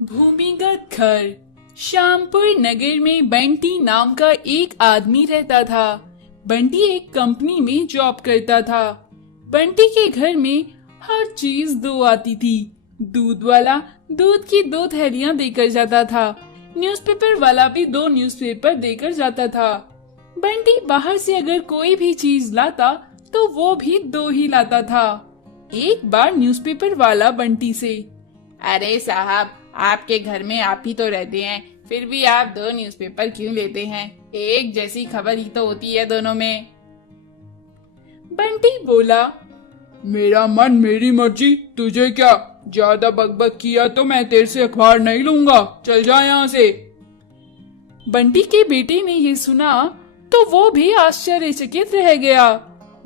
भूमिगत घर। श्यामपुर नगर में बंटी नाम का एक आदमी रहता था। बंटी एक कंपनी में जॉब करता था। बंटी के घर में हर चीज दो आती थी। दूध वाला दूध की 2 थैलियां देकर जाता था। न्यूज़पेपर वाला भी 2 न्यूज़पेपर देकर जाता था। बंटी बाहर से अगर कोई भी चीज लाता तो वो भी 2 ही लाता था। एक बार न्यूज़पेपर वाला बंटी से, अरे साहब, आपके घर में आप ही तो रहते हैं, फिर भी आप 2 न्यूज़पेपर क्यों लेते हैं? एक जैसी खबर ही तो होती है दोनों में। बंटी बोला, मेरा मन मेरी मर्जी, तुझे क्या? ज्यादा बकबक किया तो मैं तेरे से अखबार नहीं लूंगा, चल जा यहाँ से। बंटी के बेटे ने ये सुना तो वो भी आश्चर्यचकित रह गया।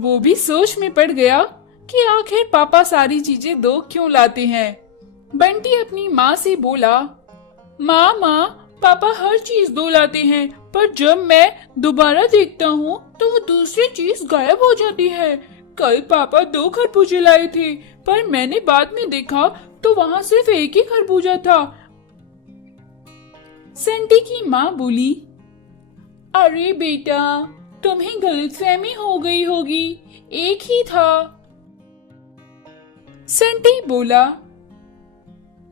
वो भी सोच में पड़ गया कि आखिर पापा सारी चीजें 2 क्यों लाते हैं। बंटी अपनी माँ से बोला, माँ, पापा हर चीज 2 लाते हैं, पर जब मैं दोबारा देखता हूँ तो वो दूसरी चीज गायब हो जाती है। कल पापा 2 खरबूजे लाए थे, पर मैंने बाद में देखा तो वहाँ सिर्फ एक ही खरबूजा था। सेंटी की माँ बोली, अरे बेटा, तुम्हें गलतफहमी हो गई होगी, एक ही था। सेंटी बोला,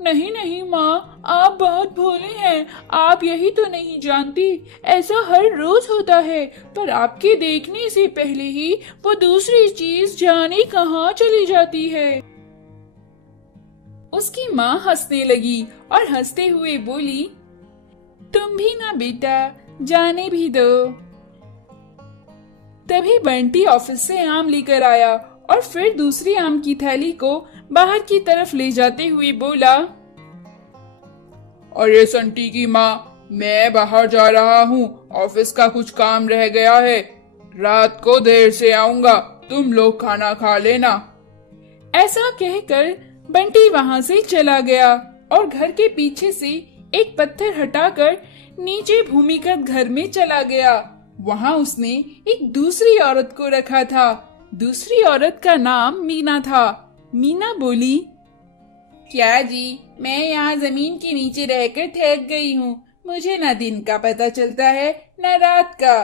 नहीं माँ, आप बहुत भोले हैं। आप यही तो नहीं जानती, ऐसा हर रोज होता है, पर आपके देखने से पहले ही वो दूसरी चीज जाने कहाँ चली जाती है। उसकी माँ हंसने लगी और हंसते हुए बोली, तुम भी ना बेटा, जाने भी दो। तभी बंटी ऑफिस से आम लेकर आया और फिर दूसरी आम की थैली को बाहर की तरफ ले जाते हुए बोला, अरे संटी की माँ, मैं बाहर जा रहा हूँ, ऑफिस का कुछ काम रह गया है, रात को देर से आऊंगा, तुम लोग खाना खा लेना। ऐसा कहकर बंटी वहाँ से चला गया और घर के पीछे से एक पत्थर हटाकर नीचे भूमिगत घर में चला गया। वहाँ उसने एक दूसरी औरत को रखा था। दूसरी औरत का नाम मीना था। मीना बोली, क्या जी, मैं यहाँ जमीन के नीचे रहकर थक गई हूँ। मुझे ना दिन का पता चलता है न रात का।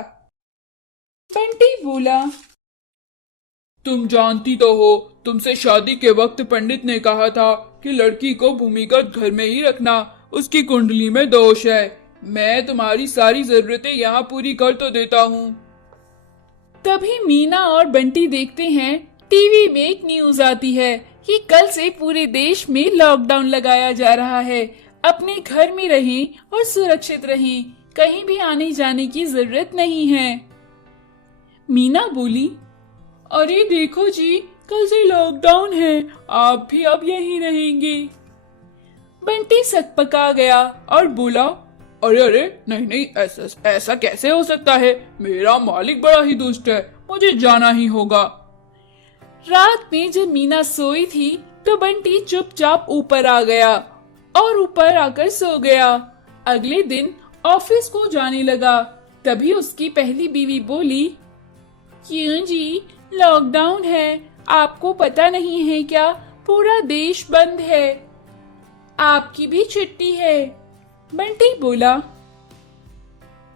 बंटी बोला, तुम जानती तो हो, तुमसे शादी के वक्त पंडित ने कहा था कि लड़की को भूमिगत घर में ही रखना, उसकी कुंडली में दोष है। मैं तुम्हारी सारी जरूरतें यहाँ पूरी कर तो देता हूँ। तभी मीना और बंटी देखते हैं टीवी में एक न्यूज आती है कि कल से पूरे देश में लॉकडाउन लगाया जा रहा है। अपने घर में रहें और सुरक्षित रहें, कहीं भी आने जाने की जरूरत नहीं है। मीना बोली, अरे देखो जी, कल से लॉकडाउन है, आप भी अब यहीं रहेंगे। बंटी सकपका गया और बोला, अरे नहीं, ऐसा कैसे हो सकता है? मेरा मालिक बड़ा ही दुष्ट है, मुझे जाना ही होगा। रात में जब मीना सोई थी तो बंटी चुपचाप ऊपर आ गया और ऊपर आकर सो गया। अगले दिन ऑफिस को जाने लगा। तभी उसकी पहली बीवी बोली, क्यों जी, लॉकडाउन है, आपको पता नहीं है क्या? पूरा देश बंद है, आपकी भी छुट्टी है। बंटी बोला,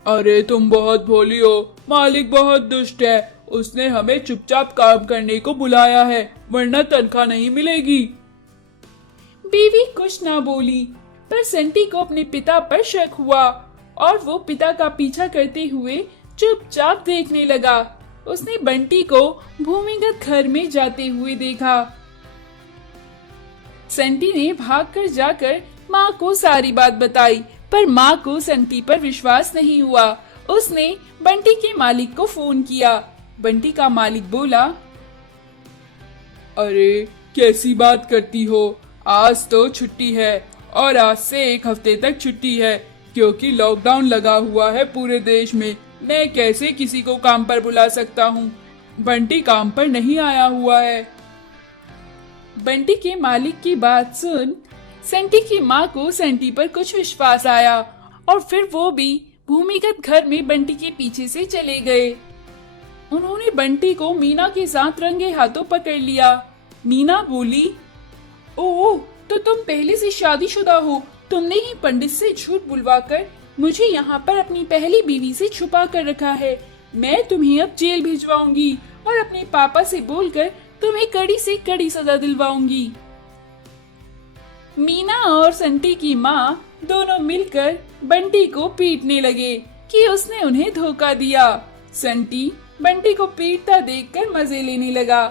अरे तुम बहुत भोली हो, मालिक बहुत दुष्ट है, उसने हमें चुपचाप काम करने को बुलाया है, वरना तनख्वाह नहीं मिलेगी। बीवी कुछ ना बोली, पर सेंटी को अपने पिता पर शक हुआ और वो पिता का पीछा करते हुए चुपचाप देखने लगा। उसने बंटी को भूमिगत घर में जाते हुए देखा। सेंटी ने भागकर जाकर माँ को सारी बात बताई, पर माँ को सेंटी पर विश्वास नहीं हुआ। उसने बंटी के मालिक को फोन किया। बंटी का मालिक बोला, अरे कैसी बात करती हो, आज तो छुट्टी है और आज से 1 हफ्ते तक छुट्टी है, क्योंकि लॉकडाउन लगा हुआ है पूरे देश में। मैं कैसे किसी को काम पर बुला सकता हूँ? बंटी काम पर नहीं आया हुआ है। बंटी के मालिक की बात सुन सेंटी की माँ को सेंटी पर कुछ विश्वास आया और फिर वो भी भूमिगत घर में बंटी के पीछे से चले गए। उन्होंने बंटी को मीना के साथ रंगे हाथों पकड़ लिया। मीना बोली, ओह, तो तुम पहले से शादीशुदा हो, तुमने ही पंडित से झूठ बुलवाकर मुझे यहाँ पर अपनी पहली बीवी से छुपा कर रखा है। मैं तुम्हें अब जेल भिजवाऊंगी और अपने पापा से बोलकर तुम्हें कड़ी से कड़ी सजा दिलवाऊंगी। मीना और संटी की माँ दोनों मिलकर बंटी को पीटने लगे कि उसने उन्हें धोखा दिया। संटी बंटी को पीटता देखकर मजे लेने लगा।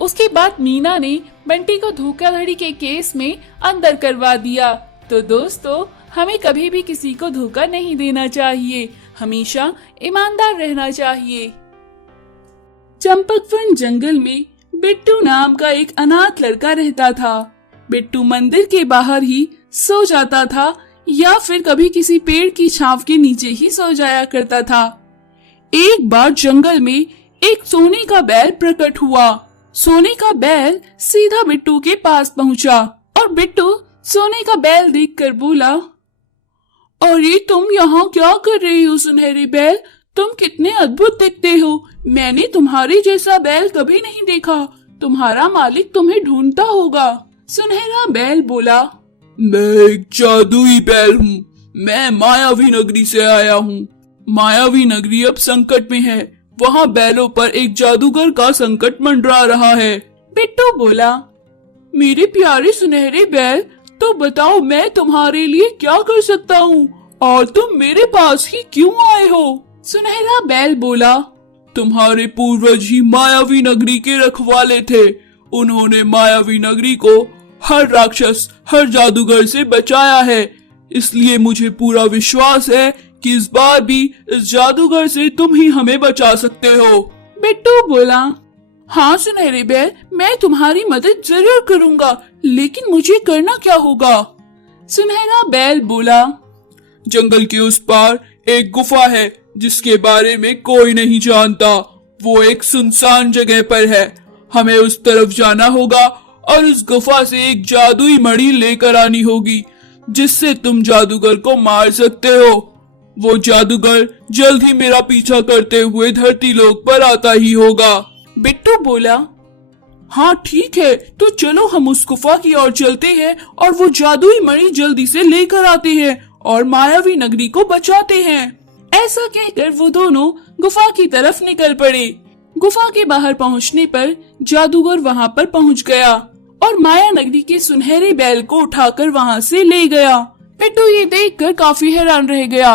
उसके बाद मीना ने बंटी को धोखाधड़ी के केस में अंदर करवा दिया। तो दोस्तों, हमें कभी भी किसी को धोखा नहीं देना चाहिए, हमेशा ईमानदार रहना चाहिए। चंपकवन जंगल में बिट्टू नाम का एक अनाथ लड़का रहता था। बिट्टू मंदिर के बाहर ही सो जाता था या फिर कभी किसी पेड़ की छांव के नीचे ही सो जाया करता था। एक बार जंगल में एक सोने का बैल प्रकट हुआ। सोने का बैल सीधा बिट्टू के पास पहुंचा और बिट्टू सोने का बैल देखकर बोला, अरे तुम यहाँ क्या कर रही हो सुनहरे बैल? तुम कितने अद्भुत दिखते हो। मैंने तुम्हारे जैसा बैल कभी नहीं देखा। तुम्हारा मालिक तुम्हें ढूंढता होगा। सुनहरा बैल बोला, मैं एक जादुई बैल हूँ। मैं मायावी नगरी से आया हूँ। मायावी नगरी अब संकट में है। वहाँ बैलों पर एक जादूगर का संकट मंडरा रहा है। बिट्टू बोला, मेरे प्यारे सुनहरे बैल, तो बताओ मैं तुम्हारे लिए क्या कर सकता हूँ और तुम मेरे पास ही क्यों आए हो? सुनहरा बैल बोला, तुम्हारे पूर्वज ही मायावी नगरी के रखवाले थे। उन्होंने मायावी नगरी को हर राक्षस, हर जादूगर से बचाया है। इसलिए मुझे पूरा विश्वास है कि इस बार भी इस जादूगर से तुम ही हमें बचा सकते हो। बिट्टू बोला, हाँ सुनहरे बैल, मैं तुम्हारी मदद जरूर करूँगा, लेकिन मुझे करना क्या होगा? सुनहरा बैल बोला, जंगल के उस पार एक गुफा है जिसके बारे में कोई नहीं जानता। वो एक सुनसान जगह पर है। हमें उस तरफ जाना होगा और उस गुफा से एक जादुई मणि लेकर आनी होगी जिससे तुम जादूगर को मार सकते हो। वो जादूगर जल्द ही मेरा पीछा करते हुए धरती लोक पर आता ही होगा। बिट्टू बोला, हाँ ठीक है, तो चलो हम उस गुफा की ओर चलते हैं और वो जादुई मणि जल्दी से लेकर आते हैं और मायावी नगरी को बचाते हैं। ऐसा कहकर वो दोनों गुफा की तरफ निकल पड़े। गुफा के बाहर पहुंचने पर जादूगर वहां पर पहुंच गया और माया नगरी के सुनहरे बैल को उठाकर वहां से ले गया। बिट्टू ये देखकर काफी हैरान रह गया।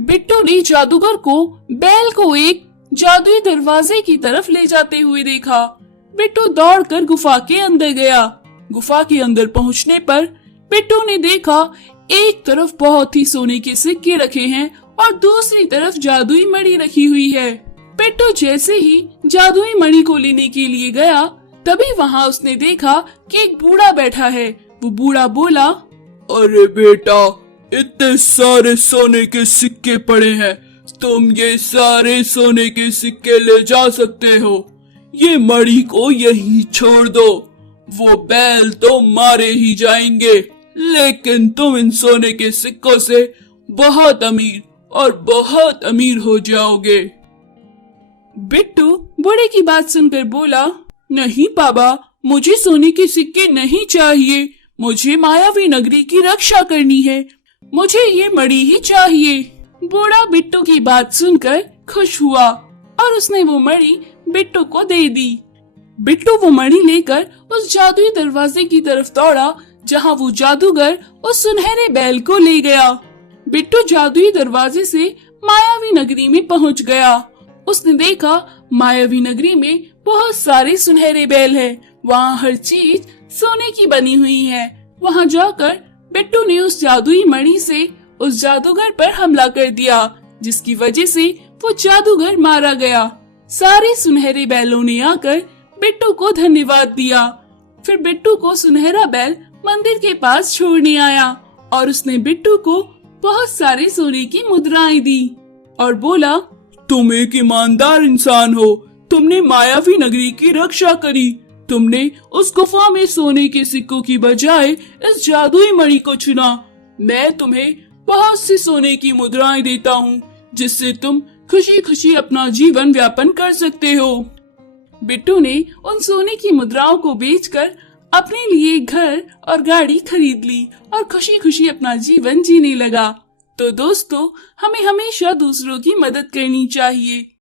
बिट्टू ने जादूगर को बैल को एक जादुई दरवाजे की तरफ ले जाते हुए देखा। बिट्टू दौड़कर गुफा के अंदर गया। गुफा के अंदर पहुंचने पर बिट्टू ने देखा एक तरफ बहुत ही सोने के सिक्के रखे हैं और दूसरी तरफ जादुई मणि रखी हुई है। बिट्टू जैसे ही जादुई मणि को लेने के लिए गया, तभी वहाँ उसने देखा कि एक बूढ़ा बैठा है। वो बूढ़ा बोला, अरे बेटा, इतने सारे सोने के सिक्के पड़े हैं, तुम ये सारे सोने के सिक्के ले जा सकते हो। ये मणि को यहीं छोड़ दो। वो बैल तो मारे ही जाएंगे, लेकिन तुम इन सोने के सिक्कों से बहुत अमीर और बहुत अमीर हो जाओगे। बिट्टू बूढ़े की बात सुनकर बोला, नहीं बाबा, मुझे सोने के सिक्के नहीं चाहिए। मुझे मायावी नगरी की रक्षा करनी है। मुझे ये मणि ही चाहिए। बूढ़ा बिट्टू की बात सुनकर खुश हुआ और उसने वो मणि बिट्टू को दे दी। बिट्टू वो मणि लेकर उस जादुई दरवाजे की तरफ दौड़ा जहाँ वो जादूगर उस सुनहरे बैल को ले गया। बिट्टू जादुई दरवाजे से मायावी नगरी में पहुँच गया। उसने देखा मायावी नगरी में बहुत सारे सुनहरे बैल हैं। वहाँ हर चीज सोने की बनी हुई है। वहाँ जाकर बिट्टू ने उस जादुई मणि से उस जादूगर पर हमला कर दिया, जिसकी वजह से वो जादूगर मारा गया। सारे सुनहरे बैलों ने आकर बिट्टू को धन्यवाद दिया। फिर बिट्टू को सुनहरा बैल मंदिर के पास छोड़ने आया और उसने बिट्टू को बहुत सारे सोने की मुद्राएं दी और बोला, तुम एक ईमानदार इंसान हो। तुमने मायावी नगरी की रक्षा करी। तुमने उस गुफा में सोने के सिक्कों की बजाय इस जादुई मणि को चुना। मैं तुम्हें बहुत सी सोने की मुद्राएं देता हूँ, जिससे तुम खुशी खुशी अपना जीवन व्यापन कर सकते हो। बिट्टू ने उन सोने की मुद्राओं को बेचकर अपने लिए घर और गाड़ी खरीद ली और खुशी खुशी अपना जीवन जीने लगा। तो दोस्तों, हमें हमेशा दूसरों की मदद करनी चाहिए।